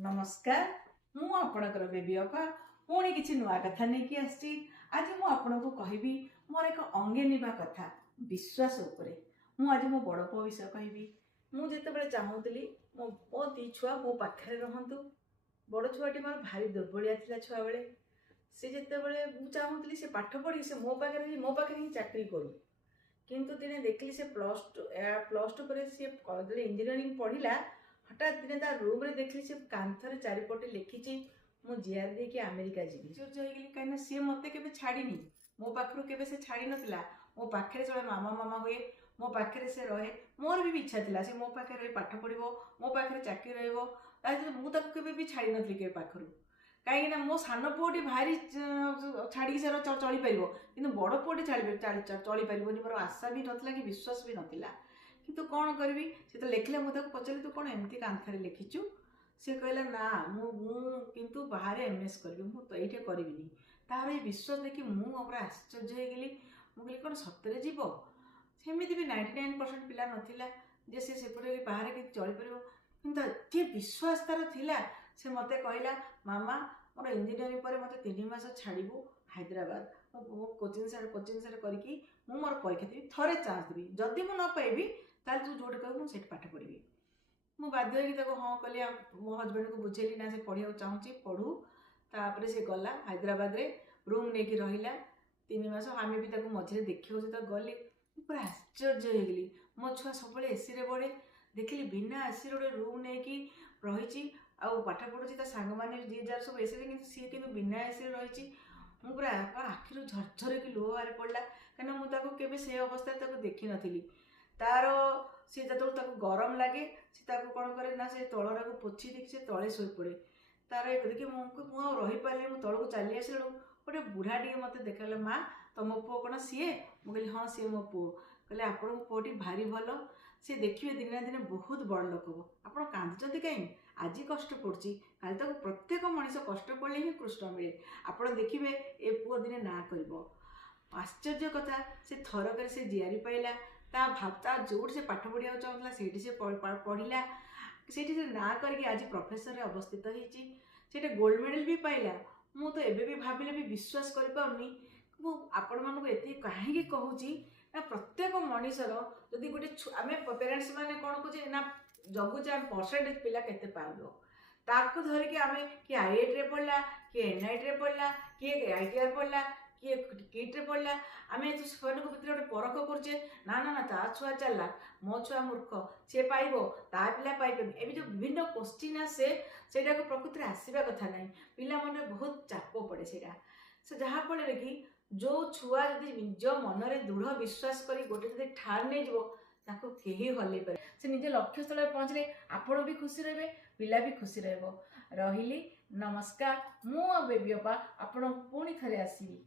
नमस्कार मु आपणकर बेबी अपा पुणी किसी नुआ कथा नहीं आसी आज मु आपन को कहबी मोर एक अंगे निभा कथा विश्वास उपरे मु आज मो बड़ पुओ विषय कहबी मु जेतेबेले चाहूतली मो दी छुआ मो पाखरे रहंतु बड़ छुआटी मोर भारी दुर्बलिया थिला छुआ बेले से जेतेबेले मु चाहूतली से पाठ पढ़ी से मो पाखरे ही चाकरी करू किंतु दिने देखली से प्लस टू पर सी इंजीनियरिंग पढ़िला हठात दिने ता रूम रे देखली से कांथरे चारिपटे लिखी मु जीआर दे कि अमेरिका जीवी आश्चर्य होइगली कहीं सी मते केबे छाड़ीनी मो पाखरु केबे से छाड़ी नथिला मो पाखरे चले मामा मामा हुए मो पाखरे से रहे मोर भी इच्छा थिला से मो पाखरे रही पाठ पढ़िबो मो पाखरे चाकरी रहइबो ताजे मु ताको केबे भी छाड़ी नथली के पाखरु कहीं मो सान पुओटी भारी छाड़ी से चली पार कि बड़ पुओटी चली पार मोर आशा भी नाला कि विश्वास भी नाला किंतु कौन करी से तो लिखले मुझे पचारि तू कौन एमती कांथरे लिखिचु सी कहला ना किंतु बाहर एमएस करी मुझे ये करी तार ये विश्वास देखी मुझे आश्चर्य हो गली मुझे कौन सतरे जीव सेमती भी 99% पिला नाला जे सेपटे बाहर कि चली पार किंतु ये विश्वास तार थिला से मत कहला मामा मोर इंजीनियरिंग पर मत 3 मास छाड़ू हैदराबाद मो कोचिंग सेंटर करके मोर परीक्षा देवी थरे चान्स देवी जदि मुझे न पाइबी ताल तू जोटे कह मुझे पढ़ पढ़ी मु बाध्य होगी हाँ कली मो हजबैंड को बुझेली ना से पढ़ा चाहूँगी पढ़ू तापर से गला हैदराबाद रे रूम नहीं रहा 3 मास आम भी मझे देखा गली पूरा आश्चर्य हो गली मो छुआ सब एसी रे बढ़े देखिली बिना एसी रोड रूम नहीं रही पाठ पढ़ुची सांग मैंने जी जार सब एसी सी कि बिना एसी रही मु पूरा आखिर झरझर कि लुह बाहर पड़ा कहीं मुझे केवे से अवस्था देखी नी तार सी जो गरम लगे सी कौन करे ना से तलटा को पोछि देखी से तले शोई पड़े तार देखिए मुझे रही पारे मुझे तलू चली आस गोटे बुढ़ा टे मत देखा माँ तुम पुओ कौन सीए मुझे हाँ सी मो पुओ कहले आपण पुओटी भारी भल सी देखिए दिन दिन बहुत बड़ लोक आप कांदुंट कहीं आज कष्ट पड़ी काली तक प्रत्येक मनीष कष्ट पड़े ही कृष्ण मिले आप देखिए ए पुओ दिने ना कर आश्चर्य कथा से थरक से जीआरी पाइला भावता जोट से पाठ पढ़ा चाहूला से पढ़ला से ना करके आज प्रोफेसर रे अवस्थित होती गोल्ड मेडल भी पाइला मु तो एबे भी भाविले भी विश्वास कर पाउनी मु आपण मानक एति कहीं कहूँ ना प्रत्येक मनीषर जदि गोटे आम पेरेन्ट्स मैंने कौन कहे ना जगुचे आम परसेंटेज पिला केते पाइबो ताकू धरिकी आम किए आईआईटी रे पढ़ला किए एनआईटी रे पढ़ला किए आईटीआर पढ़ला किए किट्रे पढ़ला आम छुआट भितर गोटे परख करुचे ना ना ना ता छुआ चलला मो छुआ मूर्ख सी पाइब ता पिला पाइबेनि एवं जो विभिन्न क्वेश्चन आसे से प्रकृति आसवा कथा ना पिला मन बहुत चाप पड़े से जहाँफल कि जो छुआ जदि निज मन में दृढ़ विश्वास कर गोटे जब ठार नहीं ताको केही हल्ले पारे से निजे लक्ष्य स्थल पहुँचले आपण भी खुशी रहे पिला भी खुशी रही नमस्कार मु बेबी अपा आपण पुणी थरे आसबि।